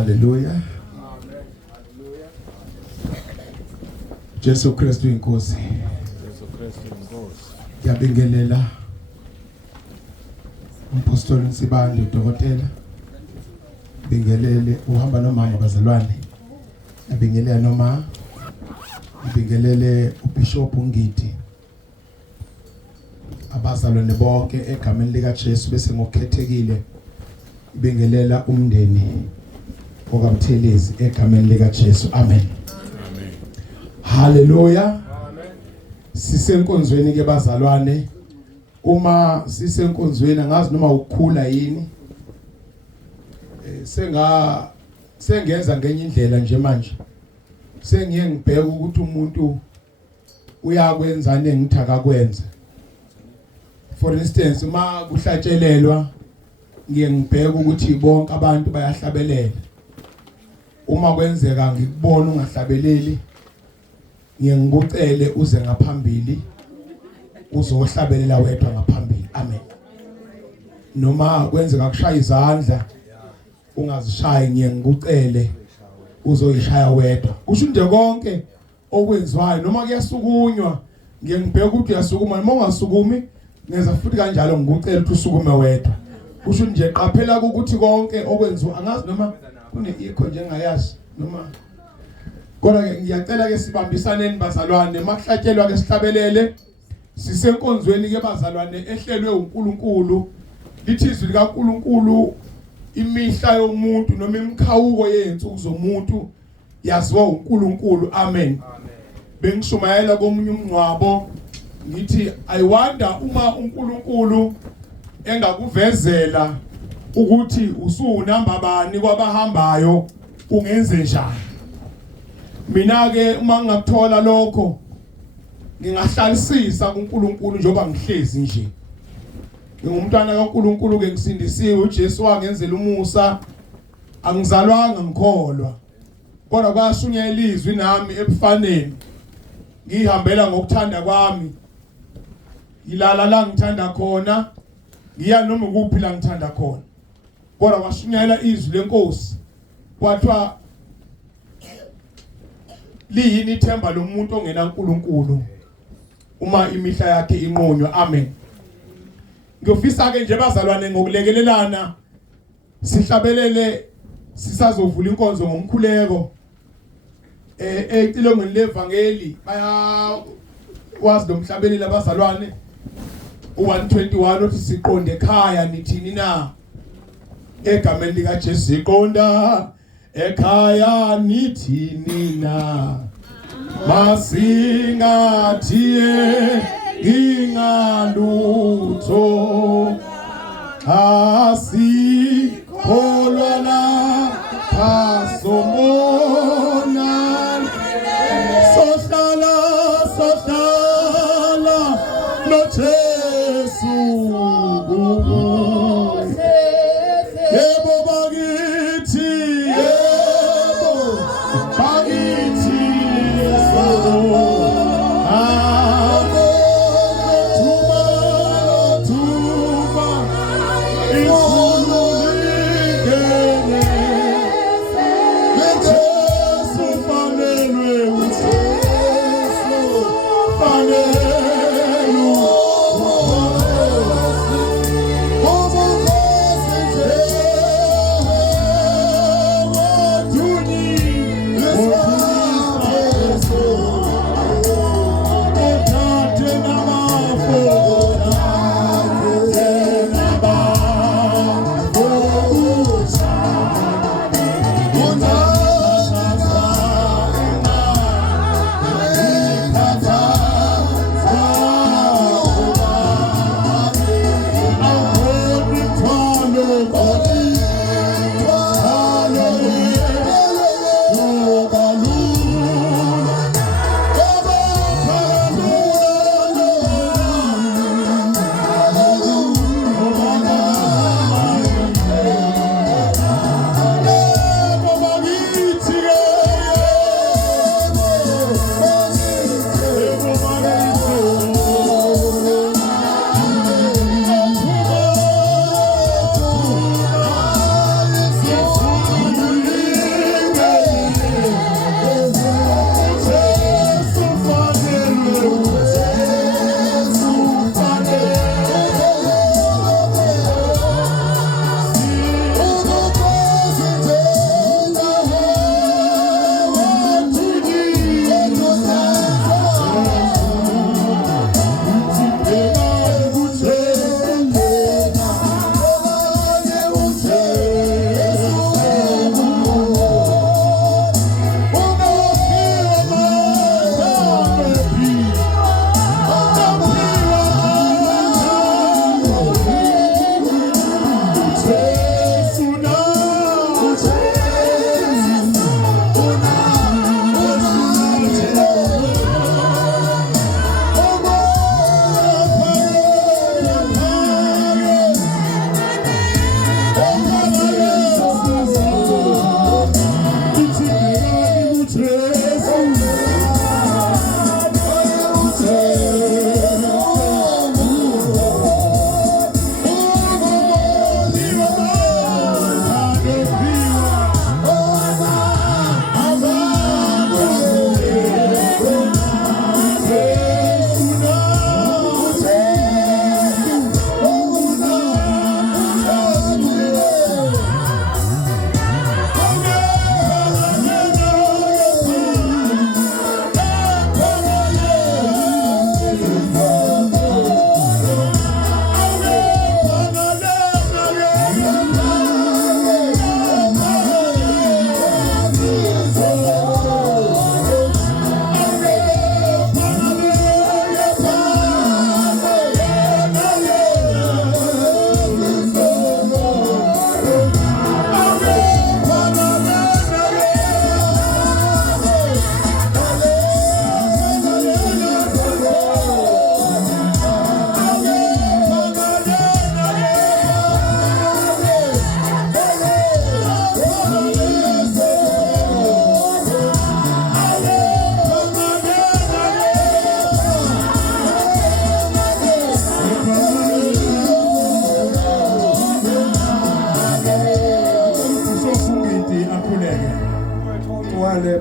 Hallelujah. Jesu Kristu inkosi. Ngiyabingelela umpostoli Nsibande udokotela. Bingelele uhamba nomama bazalwane. Ngibingelela noma ngibingelele uBishop Ngidi. Abazalwane bonke egameni lika Jesu bese ngokukhethekile. Ngibingelela umndeni okaMthelezi egameni lika Jesu. Amen. Amen. Hallelujah. Amen. Sisenkonzweni ke bazalwane. Uma sisenkonzweni angazi noma ukukhula yini. Sengenza ngenye indlela nje manje. Sengiye ngibheka ukuthi umuntu uyakwenzani engithaka kwenza. For instance, uma kuhlatshelelwa ngiye ngibheka ukuthi bonke abantu bayahlabelela. Uma kwenzeka ngikubona ungahlabeleli ngiye ngikucele uze ngaphambili uzohlabelela wedwa ngaphambili. Amen. Noma kwenzeka kushaya izandla ungazishayi ngiye ngikucele uzoyishaya wedwa. Kusho nje konke okwenziwayo noma kuyasukunywa ngiye ngibheka ukuthi uyasukuma noma ungasukumi ngeza futhi kanjalo ngikucela ukuthi usukume wedwa. Kusho nje qaphela ukuthi konke okwenziwa angazi noma kune ikho njengayazi noma kodwa ke ngiyacela ke sibambisane bazalwane makuhlatshelwa ke sihlabelele sisenkonzweni ke bazalwane ehlelwe uNkulunkulu lithizwi likaNkulunkulu imihla yomuntu noma imikhawuko yensuku zomuntu yaziwa uNkulunkulu. Amen. Bengishumayela komunye umncwabo ngithi I wonder uma uNkulunkulu engakuvezela ukuthi usunamba bani kwabahambayo ungenze njani. Mina ke uma ngakuthola lokho ngingahlalisisa kuNkulunkulu njoba ngihlezi nje. Ngingumntwana kaNkulunkulu ke ngisindisiwe uJesu wangenzela umusa angizalwanga ngikholwa. Kodwa kwashunya ilizwi nami ebufaneni ngihambela ngokuthanda kwami. Ngilala la ngithanda khona ngiya noma ukuphi la ngithanda khona. Kodwa washunyayela izwi lenkosi kwathiwa liyini ithemba lomuntu ongena uNkulunkulu uma imihla yakhe inqonywa. Amen. Ngiyofisa ke nje bazalwane ngokulekelelana sihlabelele sisazovula inkonzo ngomkhuleko ecilongweni levangeli wazi lomhlabeleli abazalwane u121 uthi siqonde ekhaya nithini na egameni lika Jesu siqonda ekhaya nithini na masingathiye ingalutho asikholwa la pasomona sohlala no Jesu kubuze yebo bakithi yebo bakithi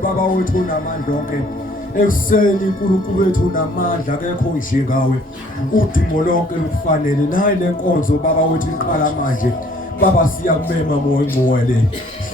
baba wethu unamandla onke ekuseni uNkulunkulu wethu unamandla akekho njengawe udimo lonke lufanele naye lenkonzo baba wethu iqala manje baba siyakubema moya ngcwele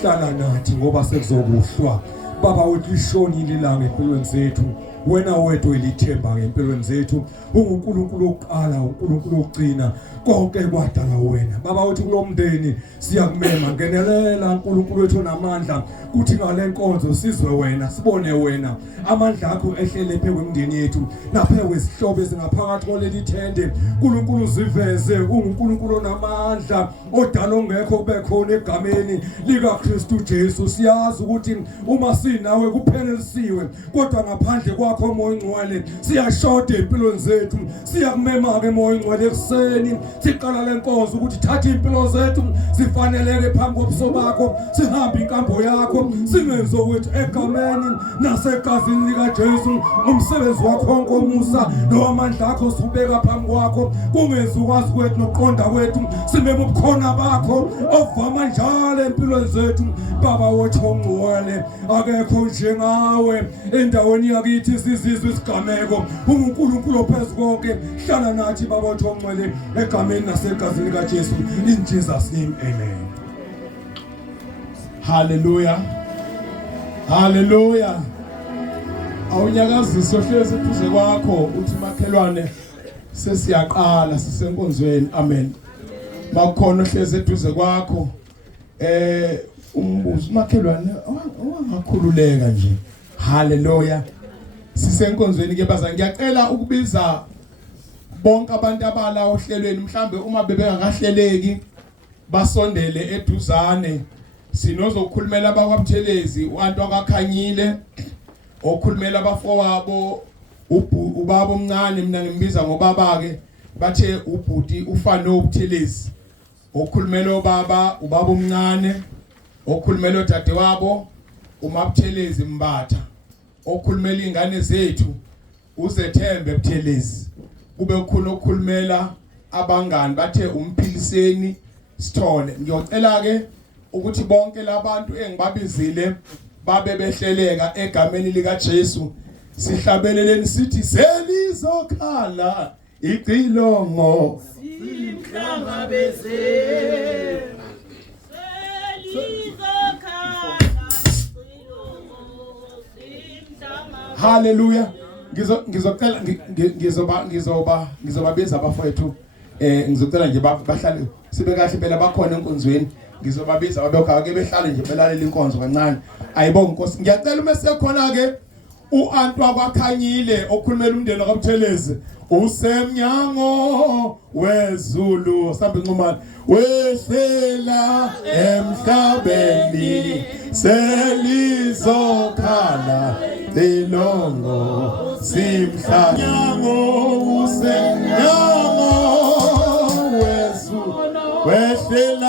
hlala nathi ngoba sekuzokuhlwa baba wethu lishonile ilanga empilweni zethu wena wedwa elithemba ngempilweni zethu unguNkulunkulu oqala uNkulunkulu ogcina konke kwadala wena baba wethu kulomndeni siyakumema ngenelela uNkulunkulu wethu namandla kuthi ngale nkonzo sizwe wena sibone wena amandla akho ehlele phezu kwemndeni yethu naphezu kwesihlobo ezingaphakathi koleli thende uNkulunkulu ziveze unguNkulunkulu namandla odala ongekho kube khona egameni lika Kristu Jesu siyazi ukuthi uma sinawe kuphelelisiwe kodwa ngaphandle kwakho moya ngcwele siyashoda empilweni zethu siyakumema ke moya ngcwele ekseni siqala lenkonzo ukuthi thatha impilo zethu sifaneleke phambi kobuso bakho sihambe inkambo yakho singenzo wethu egameni nasegazini lika Jesu umsebenzi wakho wonke omusa nowamandla akho subeka phambi kwakho kungenzi ukwazi kwethu noqonda kwethu simeme ubukhona bakho ovama njalo empilweni zethu baba wethu ongcwele akekho njengawe endaweni yakithi sizizwe isigameko uNkulunkulu ophezulu konke hlala nathi baba wethu ongcwele egameni nasegazini lika Jesu in Jesus name amen. Hallelujah. Hallelujah. Awunyakazise ohlezi eduze kwakho uthi makhelwane sesiyaqala sisenkonzweni amen. Makhona ohlezi eduze kwakho umbuzo makhelwane wangakhululeka nje. Hallelujah. Sisenkonzweni ke baza ngiyacela ukubiza bonke abantu abala ohlelweni mhlambe uma bebengakahleleki basondele eduzane sinozokhulumela abakwaButhelezi uAntu akakhanyile okhulumela abafowabo ubaba omncane mina ngimbiza ngobaba ke bathe ubhuti ufano uButhelezi okhulumela obaba ubaba omncane okhulumela odadewabo uMaButhelezi Mbatha okhulumela ingane zethu uZethembe Buthelezi kube kukhona okhulumela abangani bathe uMphiliseni Sithole ngiyocela ke ukuthi bonke labantu engibabizile babe behleleka egameni lika Jesu sihlabeleleni sithi selizokhala icilongo simhlangabeze selizokhala icilongo simhlangabeze. Hallelujah. Ngizobabiza abafowethu ngizocela nje bahlale sibe kahle phela bakhona enkonzweni ngizobabiza babekho ake behlale nje belalela inkonzo kancane ayibonge Nkosi ngiyacela uma sekhona ke uAntu akwakhanyile okhulumela umndeni kaButhelezi usemnyango wezulu sambe nqumana wehlela emhlabeni selizokhala ilongo simhlangano usemnyango wezulu wehlela